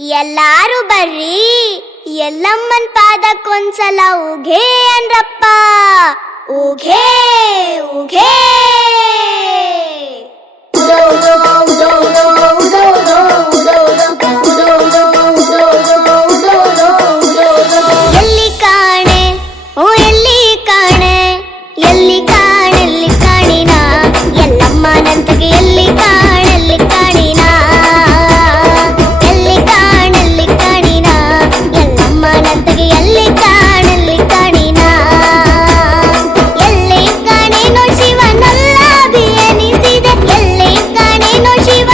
ಎಲ್ಲಾರು ಬರ್ರಿ ಎಲ್ಲಮ್ಮನ್ ಪಾದಕ್ಕೊಂದ್ಸಲ ಉಘೇ ಅನ್ರಪ್ಪ. ಉಘೇ ಉಘೇ ಎಲ್ಲಿ ಕಾಣೆ ಓ ಎಲ್ಲಿ ಕಾಣೆ ಎಲ್ಲಿ ಕಾಣೆಲ್ಲಿ ಕಾಣಿನ ಎಲ್ಲಮ್ಮನಂತಗೆ ಎಲ್ಲಿ ಕಾಣೆಲ್ಲಿ ಕಾಣಿನ ಎಲ್ಲಿ ಕಾಣೆಲ್ಲಿ ಕಾಣಿನ ಎಲ್ಲಮ್ಮನಂತಗೆ ಎಲ್ಲಿ ಕಾಣೆಲ್ಲಿ ಕಾಣಿನ ಎಲ್ಲಿ ಕಾಣೇನೋ ಶಿವನಲ್ಲ ಬಿಯನಿಸಿದೆ ಎಲ್ಲಿ ಕಾಣೇನೋ ಶಿವ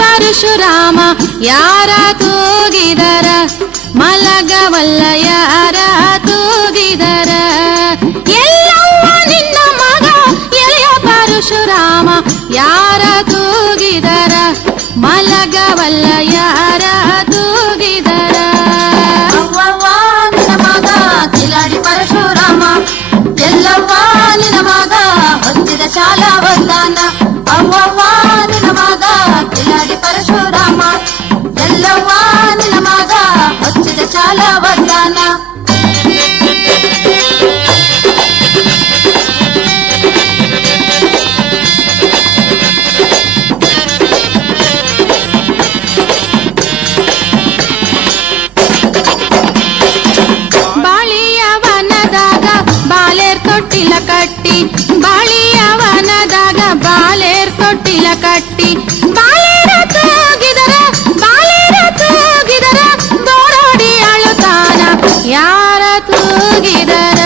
ಪರಶುರಾಮ ಯಾರ ತೂಗಿದರ ಮಲಗವಲ್ಲ ಯಾರ ತೂಗಿದರ ಎಲ್ಲವ್ವ ನಿನ್ನ ಮಗ ಎಳೆಯ ಪರಶುರಾಮ ಯಾರ ತೂಗಿದರ ಮಲಗವಲ್ಲ ಯಾರ ತೂಗಿದರ ಅವ್ವವ್ವ ನಿನ್ನ ಮಗ ಕಿಲಾಡಿ ಪರಶುರಾಮ ಎಲ್ಲವ್ವ ನಿನ್ನ ಮಗ ಹೊತ್ತಿದ ಶಾಲ ಬಂದಾನ ಅವ್ವವ್ವ ನಿನ್ನ ಮಗ ಕಿಲಾಡಿ ಪರಶುರಾಮ ಎಲ್ಲವ್ವ ನಿನ್ನ ಮಗ ಹೊತ್ತಿದ ಶಾಲ ಬಂದಾನ ಕಟ್ಟಿ ಬಾಳಿಯವನದಾಗ ಬಾಲೇರ್ ತೊಟ್ಟಿಲ ಕಟ್ಟಿ ಬಾಲೇರ ತೂಗಿದರ ಬೋರೋಡಿ ಅಳುತ್ತಾನ ಯಾರ ತೂಗಿದರ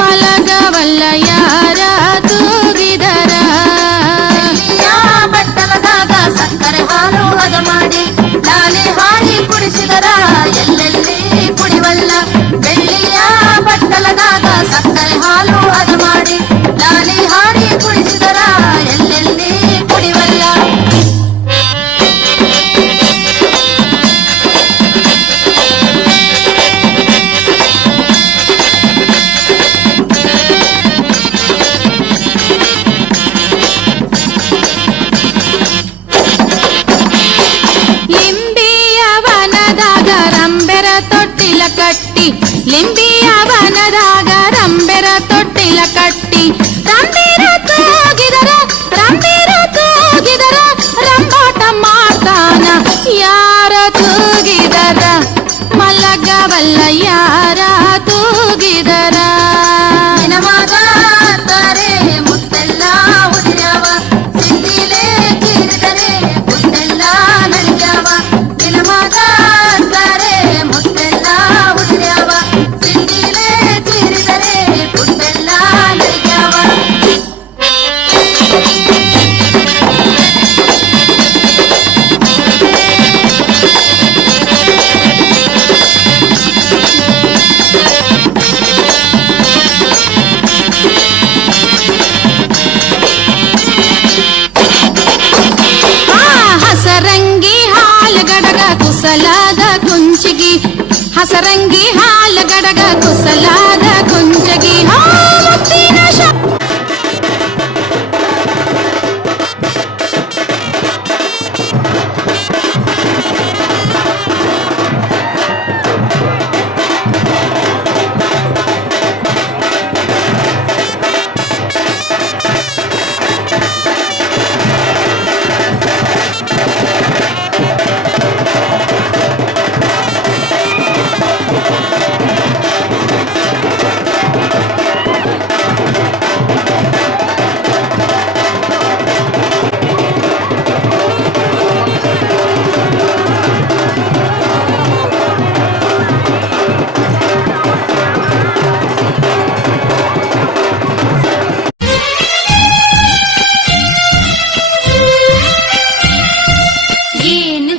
ಮಲಗವಲ್ಲ ಯಾರ ತೂಗಿದರ ಬಟ್ಟಲದಾಗ ಸಕ್ಕರೆ ಹಾಲು ಹದ ಮಾಡಿ ಲಾಲಿ ಹಾಡಿ ಕುಡಿಸಿದರ ಎಲ್ಲೆಲ್ಲಿ ಕುಡಿವಲ್ಲ ಬೆಳ್ಳಿಯ ಬಟ್ಟಲದಾಗ ಸಕ್ಕರೆ ಹಾಲು ಹದ ಮಾಡಿ ಲಾಲಿ ಹಾಡಿ ಕುಡಿಸಿದರ ಎಲ್ಲೆಲ್ಲಿ ಕುಡಿವಲ್ಲ ಲಿಂಬಿಯವನದಾಗ ರಂಬೆರ ತೊಟ್ಟಿಲ ಕಟ್ಟಿ ಲಿಂಬಿಯವನದಾಗ ರಂಬೆರ ತೊಟ್ಟಿಲ ಕಟ್ಟಿ ರಂಬೆರ ತೂಗಿದರ ರಂಬಾಟ ಮಾಡ್ತಾನ ಯಾರ ತೂಗಿದರ ಮಲಗವಲ್ಲ ಯಾರ ತೂಗಿದರ ನಿನಮಗ ತಾರೆ ಮುತ್ತೆಲ್ಲ ಉದಿರವ ಸಿಂದಿಲೆ ಚೀರಿದರೆ ಮುತ್ತೆಲ್ಲ ನಳಿಯವ ನಿನಮಗ ತಾರೆ ಮುತ್ತೆಲ್ಲ ಉದಿರವ ಸಿಂದಿಲೆ ಚೀರಿದರೆ ಮುತ್ತೆಲ್ಲ ನಳಿಯವ ಹಸರಂಗಿ ಹಾಲು ಗಡಗ ಕುಸಲಾದ ಕುಂಚಿಗಿ ಹಸರಂಗಿ ಹಾಲು ಗಡಗ ಕುಸಲಾದ ಕುಂಚಗಿ ಮುತ್ತಿನ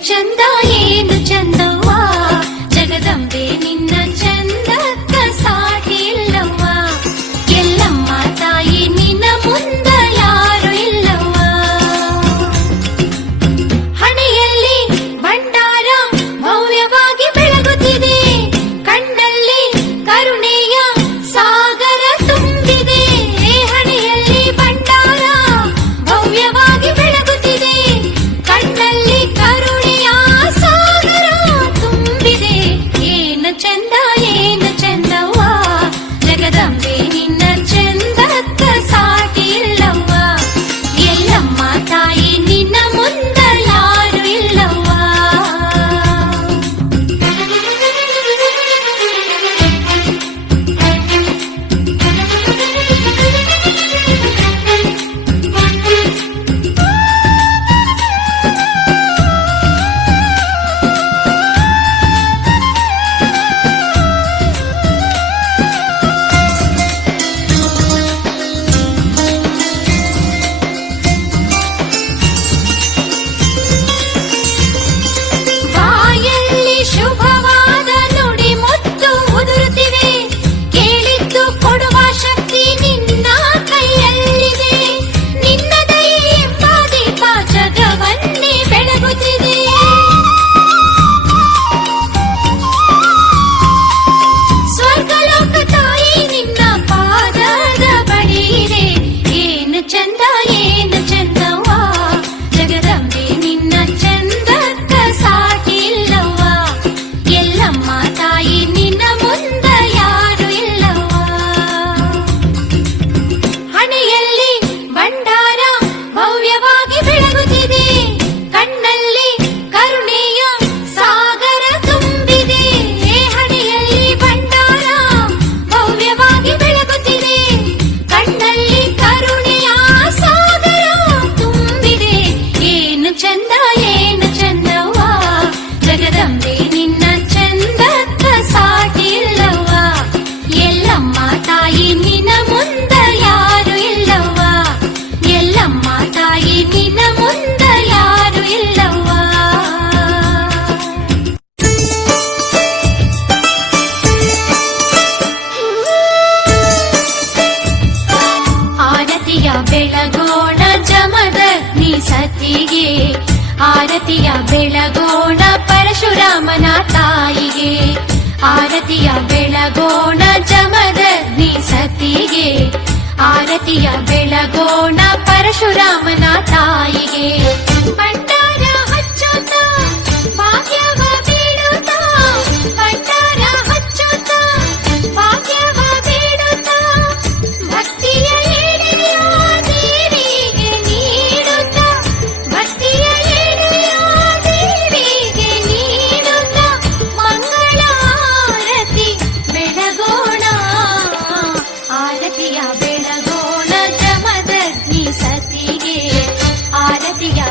ಚಂದ ಏನು ಚಂದವ್ವ ಜಗದಂಬೆ ನಿನ್ನ ಚಂದಕ್ಕ ಸಾಟಿ ಇಲ್ಲವ್ವ ಎಲ್ಲಮ್ಮ ತಾಯಿ ನಿನ್ನ ಮುಂದ ಯಾರು ಇಲ್ಲವ್ವ ಹಣೆಯಲ್ಲಿ ಭಂಡಾರ ಭವ್ಯವಾಗಿ ಬೆಳಗುತ್ತಿದೆ ಕಣ್ಣಲ್ಲಿ ಕರುಣೆಯ ಸಾಗರ ತುಂಬಿದೆ ಹಣೆಯಲ್ಲಿ ಭಂಡಾರ ಭವ್ಯವಾಗಿ ಬೆಳಗುತ್ತಿದೆ ಕಣ್ಣಲ್ಲಿ ಕರುಣೆಯ ಸಾಗರ ತುಂಬಿದೆ ಏನು ಚಂದ ಏನು ಚಂದವ್ವ ಜಗದಂಬೆ ನಿನ್ನ ಚಂದಕ್ಕ ಸಾಟಿ ಇಲ್ಲವ್ವ ಎಲ್ಲಮ್ಮ ತಾಯಿ ನಿನ್ನ ಮುಂದ ಯಾರು ಇಲ್ಲವ್ವ ಬಾಯಲ್ಲಿ ಶುಭವಾದ ನುಡಿ ಮುತ್ತು ಉದುರುತ್ತಿವೆ ಕೇಳಿದ್ದು ಕೊಡುವ ಶಕ್ತಿ ನಿನ್ನ ಕೈಯಲ್ಲಿದೆ ನಿನ್ನ ದಯೆ ಎಂಬ ದೀಪ ಜಗವನ್ನೇ ಬೆಳಗುತ್ತಿದೆ ಸ್ವರ್ಗಲೋಕ ತಾಯಿ ನಿನ್ನ ಪಾದದ ಬಳಿ ಇದೆ ಏನು ಚಂದ ಏನು ಚಂದವ್ವ ಜಗದಂಬೆ ನಿನ್ನ ಚಂದಕ್ಕ ಸಾಟಿ ಇಲ್ಲವ್ವ ಎಲ್ಲಮ್ಮ ತಾಯಿ ನಿನ್ನ ಮುಂದ ಯಾರು ಇಲ್ಲವ್ವ ಹಣೆಯಲ್ಲಿ ಭಂಡಾರ ಭವ್ಯವಾಗಿ ಬೆಳಗುತ್ತಿದೆ ಕಣ್ಣಲ್ಲಿ ಕರುಣೆಯ ಸಾಗರ ತುಂಬಿದೆ ಹಣೆಯಲ್ಲಿ ಭಂಡಾರ ಭವ್ಯವಾಗಿ ಬೆಳಗುತ್ತಿದೆ ಕಣ್ಣಲ್ಲಿ ಕರುಣೆಯ ಸಾಗರ ತುಂಬಿದೆ ಏನು ಚಂದ ಏನು ಚಂದವ್ವ ಜಗದಂಬೆ ನಿನ್ನ ಚಂದಕ್ಕ ಸಾಟಿ ಇಲ್ಲವ್ವ ಎಲ್ಲಮ್ಮ ತಾಯಿ ನಿನ್ನ ಮುಂದ ಯಾರು ಇಲ್ಲವ್ವ ಎಲ್ಲಮ್ಮ ತಾಯಿ ನಿನ್ನ ಮುಂದ ಯಾರು ಇಲ್ಲವ್ವ ಆರತಿಯ ಬೆಳಗೋಣ ಜಮದಗ್ನಿ ಸತಿಗೆ ಆರತಿಯ ಬೆಳಗೋಣ ಪರಶುರಾಮನ ತಾಯಿಗೆ ಆರತಿಯ ಬೆಳಗೋಣ ಜಮದಗ್ನಿ ಸತಿಗೆ ಆರತಿಯ ಬೆಳಗೋಣ ಪರಶುರಾಮನ ತಾಯಿಗೆ ಭಂಡಾರ ಹಚ್ಚೋತ ಭಾಗ್ಯವ ಬೇಡುತ್ತ ಭಂಡಾರ ಹಚ್ಚೋತ ಭಾಗ್ಯವ ಬೇಡುತ್ತ ಭಕ್ತಿಯ ಎಡೆಯ ದೇವಿಗೆ ನೀಡುತ್ತ ಭಕ್ತಿಯ ಎಡೆಯ ದೇವಿಗೆ ನೀಡುತ್ತ ಮಂಗಳ ಆರತಿ ಬೆಳಗೋಣ ಆರತಿಯ ಬೆಳಗೋಣ ಜಮದಗ್ನಿ ಸತಿಗೆ ಆರತಿಯ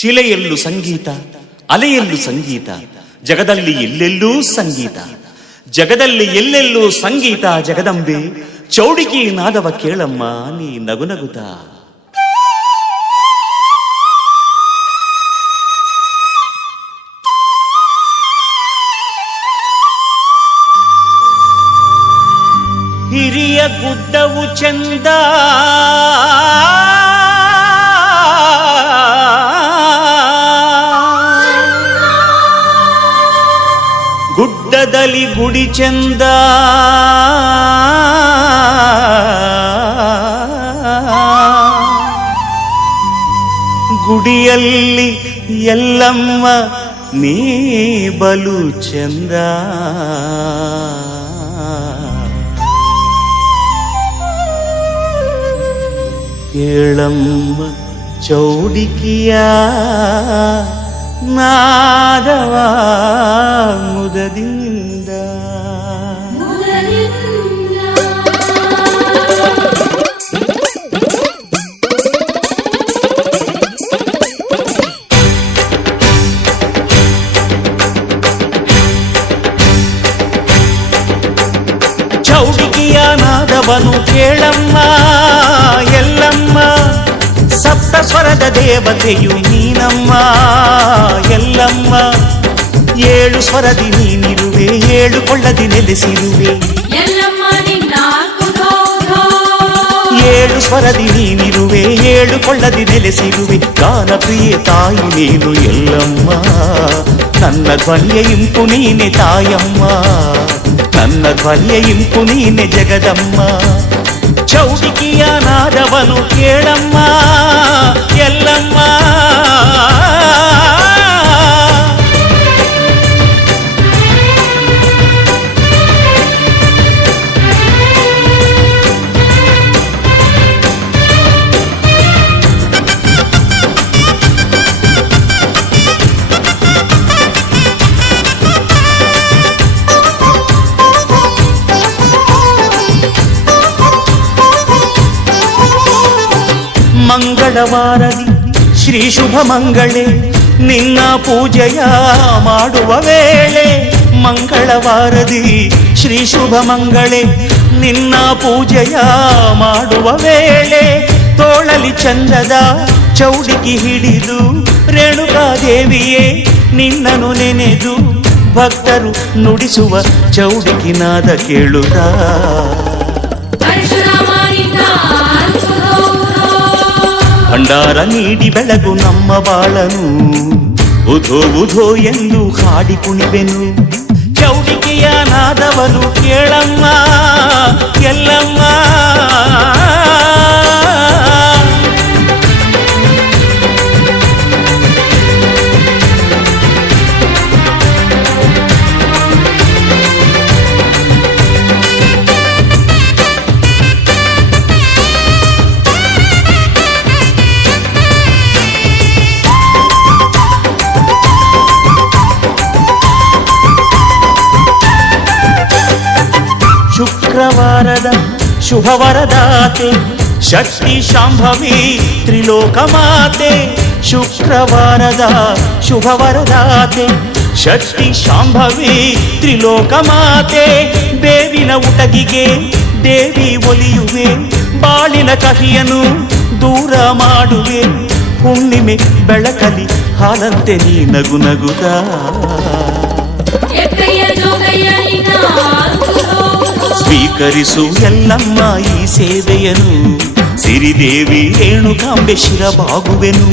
ಶಿಲೆಯಲ್ಲೂ ಸಂಗೀತ, ಅಲೆಯಲ್ಲೂ ಸಂಗೀತ, ಜಗದಲ್ಲಿ ಎಲ್ಲೆಲ್ಲೂ ಸಂಗೀತ, ಜಗದಲ್ಲಿ ಎಲ್ಲೆಲ್ಲೂ ಸಂಗೀತ. ಜಗದಂಬೆ ಚೌಡಿಕಿ ನಾದವ ಕೇಳಮ್ಮ ನೀ ನಗುನಗುತ್ತ. ಹಿರಿಯ ಗುಡ್ಡವು ಚಂದ, ಗುಡ್ಡದಲ್ಲಿ ಗುಡಿ ಚಂದ, ಗುಡಿಯಲ್ಲಿ ಎಲ್ಲಮ್ಮ ನೀ ಬಲು ಚಂದ. ಕೇಳಮ್ಮ ಚೌಡಿಕಿಯ ನಾದವ ಮುದದಿಂದ. ಚೌಡಿಕಿಯ ನಾದವನು ಕೇಳಮ್ಮ ಎಲ್ಲಮ್ಮ, ಸಪ್ತ ಸ್ವರದ ದೇವತೆಯು ನೀನಮ್ಮ ಎಲ್ಲಮ್ಮ. ಏಳು ಸ್ವರದಿ ನೀನಿರುವೆ, ಏಳು ಕೊಳ್ಳದಿ ನೆಲೆಸಿರುವೆ. ಏಳು ಸ್ವರದಿ ನೀನಿರುವೆ, ಏಳು ಕೊಳ್ಳದಿ ನೆಲೆಸಿರುವೆ. ಗಾನ ಪ್ರಿಯೆ ತಾಯಿ ನೀನು ಎಲ್ಲಮ್ಮ, ನನ್ನ ಧ್ವನಿಯ ಇಂಪು ನೀನೆ ತಾಯಮ್ಮ, ನನ್ನ ಧ್ವನಿಯ ಇಂಪು ನೀನೆ ಜಗದಮ್ಮ. ಚೌಡಿಕಿಯ ನಾದವನು ಕೇಳಮ್ಮ ಎಲ್ಲಮ್ಮ. ಮಂಗಳವಾರದಿ ಶ್ರೀ ಶುಭ ಮಂಗಳೇ ನಿನ್ನ ಪೂಜೆಯ ಮಾಡುವ ವೇಳೆ. ಮಂಗಳವಾರದಿ ಶ್ರೀ ಶುಭ ಮಂಗಳೇ ನಿನ್ನ ಪೂಜೆಯ ಮಾಡುವ ವೇಳೆ. ತೋಳಲಿ ಚಂದದ ಚೌಡಿಕಿ ಹಿಡಿದು ರೇಣುಕಾದೇವಿಯೇ ನಿನ್ನನು ನೆನೆದು ಭಕ್ತರು ನುಡಿಸುವ ಚೌಡಿಕಿನಾದ ಕೇಳುತ್ತಾ. ಭಂಡಾರ ನೀಡಿ ಬೆಳಗು ನಮ್ಮ ಬಾಳನು, ಉಧೋ ಉಧೋ ಎಂದು ಹಾಡಿ ಕುಣಿವೆನು. ಚೌಡಿಕೆಯ ನಾದವನು ಕೇಳಮ್ಮ ಎಲ್ಲಮ್ಮ. ಶುಕ್ರವಾರದ ಶುಭವರದಾತೆ ಶಕ್ತಿ ಶಾಂಭವಿ ತ್ರಿಲೋಕ ಮಾತೆ. ಶುಕ್ರವಾರದ ಶುಭವರದಾತೆ ಶಕ್ತಿ ಶಾಂಭವಿ ತ್ರಿಲೋಕ ಮಾತೆ. ಬೇವಿನ ಉಟಗಿಗೆ ದೇವಿ ಒಲಿಯುವೆ, ಬಾಳಿನ ಕಹಿಯನ್ನು ದೂರ ಮಾಡುವೆ. ಹುಣ್ಣಿಮೆ ಬೆಳಕಲಿ ಹಾಲಂತೆ ನೀ ನಗು ನಗುತ್ತ. ಸ್ವೀಕರಿಸು ಎಲ್ಲಮ್ಮ ಈ ಸೇವೆಯನ್ನು, ಸಿರಿದೇವಿ ರೇಣುಕಾಂಬೆ ಶಿರಬಾಗುವೆನು.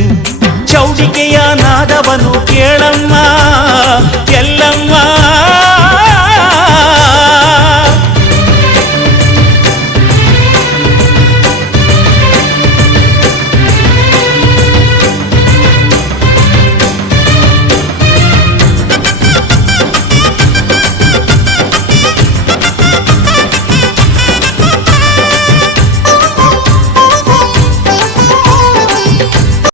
ಚೌಡಿಕೆಯ ನಾದವನು ಕೇಳಮ್ಮ ಎಲ್ಲಮ್ಮ.